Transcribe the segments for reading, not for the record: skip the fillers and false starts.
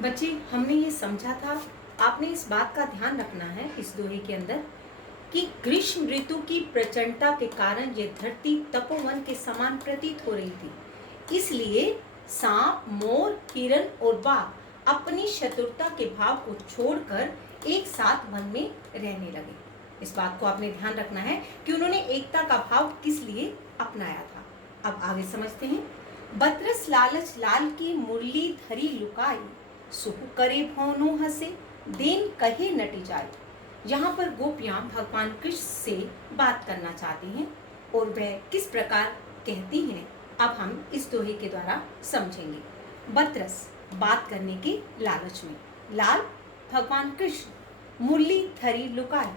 बच्चे, हमने ये समझा था, आपने इस बात का ध्यान रखना है इस दोहे के अंदर कि ग्रीष्म ऋतु की प्रचंडता के कारण ये धरती तपोवन के समान प्रतीत हो रही थी। इसलिए सांप, मोर, हिरन और बाघ अपनी शत्रुता के भाव को छोड़कर एक साथ वन में रहने लगे। इस बात को आपने ध्यान रखना है कि उन्होंने एकता का भाव किस लिए अपनाया था। अब आगे समझते हैं। बतरस लालच लाल की मुरली धरी लुकाई, सुख करे भौनो हंसे, देन कहे नटी जाए। यहाँ पर गोपियां भगवान कृष्ण से बात करना चाहती हैं और वह किस प्रकार कहती हैं, अब हम इस दोहे के द्वारा समझेंगे। बतरस, बात करने के लालच में। लाल, भगवान कृष्ण। मुरली धरी लुकाई,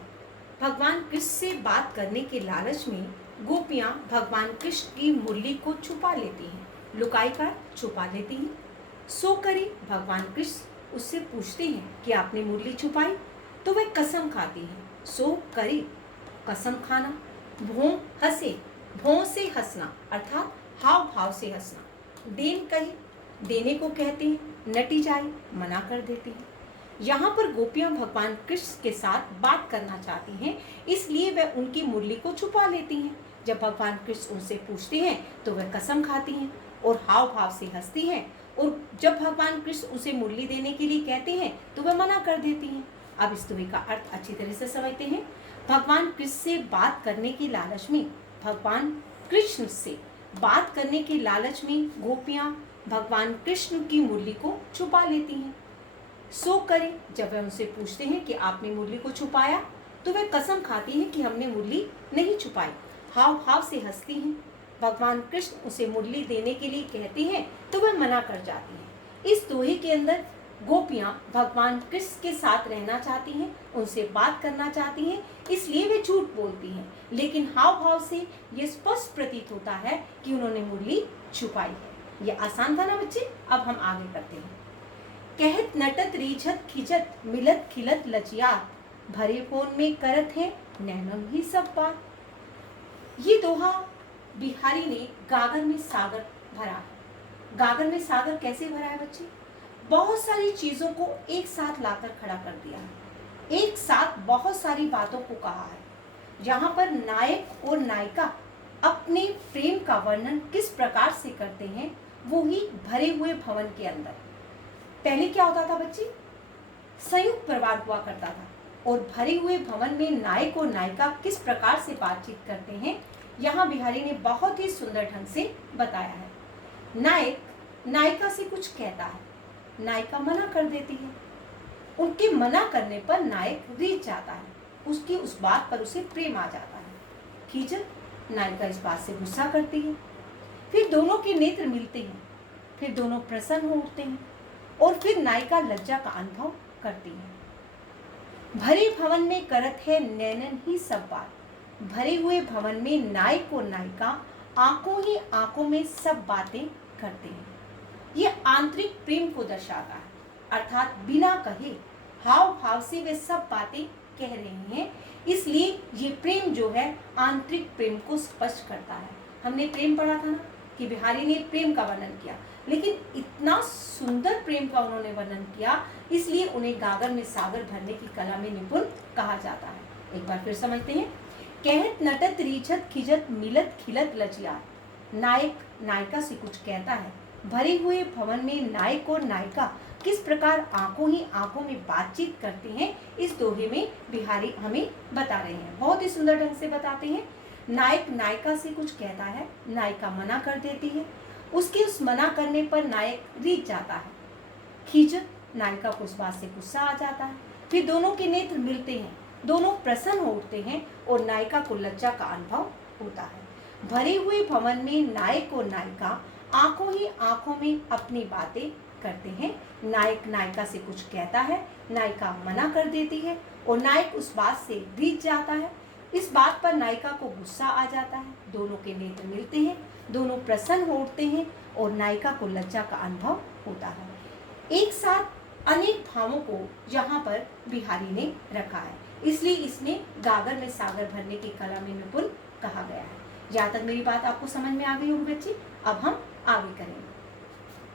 भगवान कृष्ण से बात करने के लालच में गोपियां भगवान कृष्ण की मुरली को छुपा लेती हैं। लुकाई का छुपा लेती हैं। सो करे, भगवान कृष्ण उससे पूछते हैं कि आपने मुरली छुपाई, तो वह कसम खाती है। सो करे, कसम खाना। भों, हंसे, भों से हंसना अर्थात हाव भाव से हंसना। देन कहे, देने को कहते हैं। नटी जाए, मना कर देती हैं। यहाँ पर गोपियां भगवान कृष्ण के साथ बात करना चाहती हैं, इसलिए वह उनकी मुरली को छुपा लेती हैं। जब भगवान कृष्ण उनसे पूछते हैं तो वह कसम खाती हैं और हाव भाव से हंसती हैं, और जब भगवान कृष्ण उसे मुरली देने के लिए कहते हैं तो वह मना कर देती हैं। अब इस दोहे का अर्थ अच्छी तरह से समझते हैं। भगवान कृष्ण से बात करने की लालच में, भगवान कृष्ण से बात करने के लालच में गोपियां भगवान कृष्ण की मुरली को छुपा लेती हैं। सो करे, जब वह उनसे पूछते हैं कि आपने मुरली को छुपाया, तो वह कसम खाती हैं कि हमने मुरली नहीं छुपाई। हाव भाव से हंसती हैं। भगवान कृष्ण उसे मुरली देने के लिए कहते हैं तो वह मना कर जाती हैं। इस दोहे के अंदर गोपियां भगवान कृष्ण के साथ रहना चाहती हैं, उनसे बात करना चाहती हैं, इसलिए वे झूठ बोलती हैं, लेकिन हाव भाव से ये स्पष्ट प्रतीत होता है कि उन्होंने मुरली छुपाई है। ये आसान था ना बच्चे। अब हम आगे करते हैं। कहत नटत रीझत खिजत, मिलत खिलत लजियात, भरे फोन में करत है नैनम ही सब बात। ये दोहा बिहारी ने गागर में सागर भरा है। गागर में सागर कैसे भरा है बच्चे? बहुत सारी चीजों को एक साथ लाकर खड़ा कर दिया है, एक साथ बहुत सारी बातों को कहा है। यहाँ पर नायक और नायिका अपने प्रेम का वर्णन किस प्रकार से करते हैं, वो ही भरे हुए भवन के अंदर। पहले क्या होता था बच्चे? संयुक्त परिवार हुआ करता था, और भरे हुए भवन में नायक और नायिका किस प्रकार से बातचीत करते हैं, यहाँ बिहारी ने बहुत ही सुंदर ढंग से बताया है। नायक नायिका से कुछ कहता है, नायिका मना कर देती है। उनके मना करने पर नायक रीझ जाता है, उसकी उस बात पर उसे प्रेम आ जाता है। खीजत, नायिका इस बात से गुस्सा करती है। फिर दोनों के नेत्र मिलते हैं, फिर दोनों प्रसन्न हो उठते हैं, और फिर नायिका लज्जा का अनुभव करती है। भरे भवन में करत है नैनन ही सब बात। भरे हुए भवन में नायक और नायिका आंखों ही आंखों में सब बातें करते हैं। ये आंतरिक प्रेम को दर्शाता है, अर्थात बिना कहे हाव भाव से वे सब बातें कह रहे हैं, इसलिए ये प्रेम जो है आंतरिक प्रेम को स्पष्ट करता है। हमने प्रेम पढ़ा था ना कि बिहारी ने प्रेम का वर्णन किया, लेकिन इतना सुंदर प्रेम का उन्होंने वर्णन किया, इसलिए उन्हें गागर में सागर भरने की कला में निपुण कहा जाता है। एक बार फिर समझते हैं। कहत नटत रीझत खिजत, मिलत खिलत लजियात। नायक नायिका से कुछ कहता है। भरे हुए भवन में नायक और नायिका किस प्रकार आंखों ही आंखों में बातचीत करते हैं, इस दोहे में बिहारी हमें बता रहे हैं। बहुत ही सुंदर ढंग से बताते हैं। नायक नायिका से कुछ कहता है, नायिका मना कर देती है, उसके उस मना करने पर नायक रीझ जाता है। खीजत, नायिका को उस बात से गुस्सा आ जाता है। फिर दोनों के नेत्र मिलते हैं, दोनों प्रसन्न हो उठते हैं, और नायिका को लज्जा का अनुभव होता है। भरे हुए भवन में नायक और नायिका आंखों ही आंखों में अपनी बातें करते हैं। नायक नायिका से कुछ कहता है, नायिका मना कर देती है, और नायक उस बात से रीझ जाता है। इस बात पर नायिका को गुस्सा आ जाता है। दोनों के नेत्र मिलते हैं, दोनों प्रसन्न हो उठते हैं, और नायिका को लज्जा का अनुभव होता है। एक साथ अनेक भावों को यहाँ पर बिहारी ने रखा है, इसलिए इसमें गागर में सागर भरने की कला में निपुण कहा गया है। यहाँ तक मेरी बात आपको समझ में आ गई होगी बच्चे। अब हम आगे करेंगे।